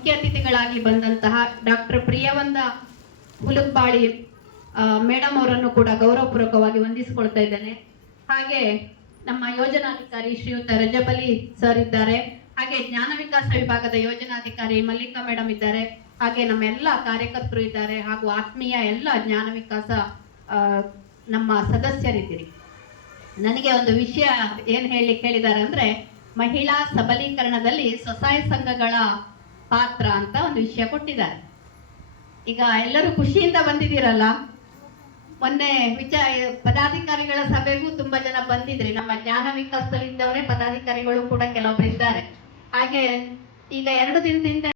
ಮುಖ್ಯ ಅತಿಥಿಗಳಾಗಿ ಬಂದಂತಹ ಡಾಕ್ಟರ್ ಪ್ರಿಯವಂದ ಹುಲುಕ್ಬಾಳಿ ಮೇಡಮ್ ಅವರನ್ನು ಕೂಡ ಗೌರವಪೂರ್ವಕವಾಗಿ ವಂದಿಸಿಕೊಳ್ತಾ ಇದ್ದೇನೆ. ಹಾಗೆ ನಮ್ಮ ಯೋಜನಾಧಿಕಾರಿ ಶ್ರೀಯುತ ರಜಬಲಿ ಸರ್ ಇದ್ದಾರೆ. ಹಾಗೆ ಜ್ಞಾನ ವಿಕಾಸ ವಿಭಾಗದ ಯೋಜನಾಧಿಕಾರಿ ಮಲ್ಲಿಕಾ ಮೇಡಮ್ ಇದ್ದಾರೆ. ಹಾಗೆ ನಮ್ಮ ಎಲ್ಲ ಕಾರ್ಯಕರ್ತರು ಇದ್ದಾರೆ ಹಾಗೂ ಆತ್ಮೀಯ ಎಲ್ಲ ಜ್ಞಾನ ವಿಕಾಸ ನಮ್ಮ ಸದಸ್ಯರಿದ್ದೀರಿ. ನನಗೆ ಒಂದು ವಿಷಯ ಏನು ಹೇಳಲಿಕ್ಕೆ ಹೇಳಿದ್ದಾರೆ ಅಂದ್ರೆ, ಮಹಿಳಾ ಸಬಲೀಕರಣದಲ್ಲಿ ಸ್ವಸಹಾಯ ಸಂಘಗಳ ಪಾತ್ರ ಅಂತ ಒಂದು ವಿಷಯ ಕೊಟ್ಟಿದ್ದಾರೆ. ಈಗ ಎಲ್ಲರೂ ಖುಷಿಯಿಂದ ಬಂದಿದ್ದೀರಲ್ಲ. ಮೊನ್ನೆ ಪದಾಧಿಕಾರಿಗಳ ಸಭೆಗೂ ತುಂಬಾ ಜನ ಬಂದಿದ್ರಿ. ನಮ್ಮ ಜ್ಞಾನ ವಿಕಾಸದಲ್ಲಿದ್ದವರೇ ಪದಾಧಿಕಾರಿಗಳು ಕೂಡ ಕೆಲವೊಬ್ರು ಇದ್ದಾರೆ. ಹಾಗೆ ಈಗ 2 ದಿನದಿಂದ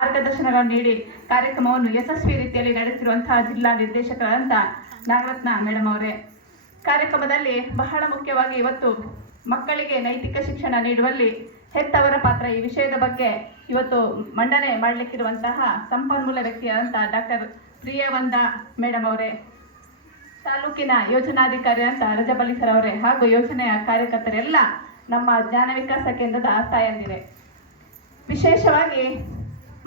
ಮಾರ್ಗದರ್ಶನಗಳನ್ನು ನೀಡಿ ಕಾರ್ಯಕ್ರಮವನ್ನು ಯಶಸ್ವಿ ರೀತಿಯಲ್ಲಿ ನಡೆಸಿರುವಂತಹ ಜಿಲ್ಲಾ ನಿರ್ದೇಶಕರಾದಂಥ ನಾಗರತ್ನ ಮೇಡಮ್ ಅವರೇ, ಕಾರ್ಯಕ್ರಮದಲ್ಲಿ ಬಹಳ ಮುಖ್ಯವಾಗಿ ಇವತ್ತು ಮಕ್ಕಳಿಗೆ ನೈತಿಕ ಶಿಕ್ಷಣ ನೀಡುವಲ್ಲಿ ಹೆತ್ತವರ ಪಾತ್ರ ಈ ವಿಷಯದ ಬಗ್ಗೆ ಇವತ್ತು ಮಂಡನೆ ಮಾಡಲಿಕ್ಕಿರುವಂತಹ ಸಂಪನ್ಮೂಲ ವ್ಯಕ್ತಿಯಾದಂಥ ಡಾಕ್ಟರ್ ಪ್ರಿಯವಂದ ಮೇಡಮ್ ಅವರೇ, ತಾಲೂಕಿನ ಯೋಜನಾಧಿಕಾರಿ ಅಂತ ರಜಬಲಿ ಸರ್ ಅವರೇ ಹಾಗೂ ಯೋಜನೆಯ ಕಾರ್ಯಕರ್ತರೆಲ್ಲ ನಮ್ಮ ಜ್ಞಾನ ವಿಕಾಸ ಕೇಂದ್ರದ ತಾಯಂದಿರೆ. ವಿಶೇಷವಾಗಿ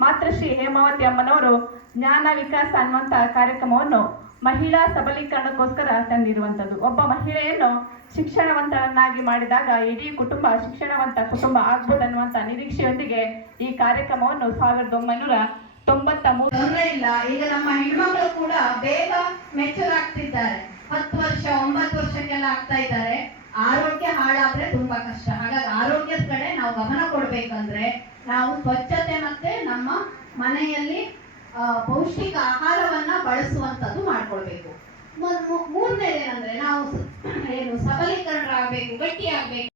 ಮಾತೃಶ್ರೀ ಹೇಮಾವತಿ ಅಮ್ಮನವರು ಜ್ಞಾನ ವಿಕಾಸ ಅನ್ನುವಂತಹ ಕಾರ್ಯಕ್ರಮವನ್ನು ಮಹಿಳಾ ಸಬಲೀಕರಣಕ್ಕೋಸ್ಕರ ತಂದಿರುವಂಥದ್ದು. ಒಬ್ಬ ಮಹಿಳೆಯನ್ನು ಶಿಕ್ಷಣವಂತರನ್ನಾಗಿ ಮಾಡಿದಾಗ ಇಡೀ ಕುಟುಂಬ ಶಿಕ್ಷಣವಂತ ಕುಟುಂಬ ಆಗ್ಬೋದನ್ನುವಂಥ ನಿರೀಕ್ಷೆಯೊಂದಿಗೆ ಈ ಕಾರ್ಯಕ್ರಮವನ್ನು 1993 ತೊಂದರೆ ಇಲ್ಲ. ಈಗ ನಮ್ಮ ಹೆಣ್ಮಕ್ಳು ಕೂಡ ಬೇಗ ಮೆಚೂರ್ ಆಗ್ತಿದ್ದಾರೆ. 10 ವರ್ಷ 9 ವರ್ಷಕ್ಕೆಲ್ಲ ಆಗ್ತಾ ಇದ್ದಾರೆ. ಆರೋಗ್ಯ ಹಾಳಾದ್ರೆ ತುಂಬಾ ಕಷ್ಟ. ಹಾಗಾಗಿ ಆರೋಗ್ಯದ ಕಡೆ ನಾವು ಗಮನ ಕೊಡ್ಬೇಕಂದ್ರೆ ನಾವು ಸ್ವಚ್ಛತೆ ಮತ್ತೆ ನಮ್ಮ ಮನೆಯಲ್ಲಿ ಪೌಷ್ಟಿಕ ಆಹಾರವನ್ನ ಬಳಸುವಂತದ್ದು ಮಾಡ್ಕೊಳ್ಬೇಕು. ಮೂರನೇದೇನಂದ್ರೆ ನಾವು ಏನು ಸಬಲೀಕರಣರಾಗಬೇಕು, ಗಟ್ಟಿ ಆಗ್ಬೇಕು.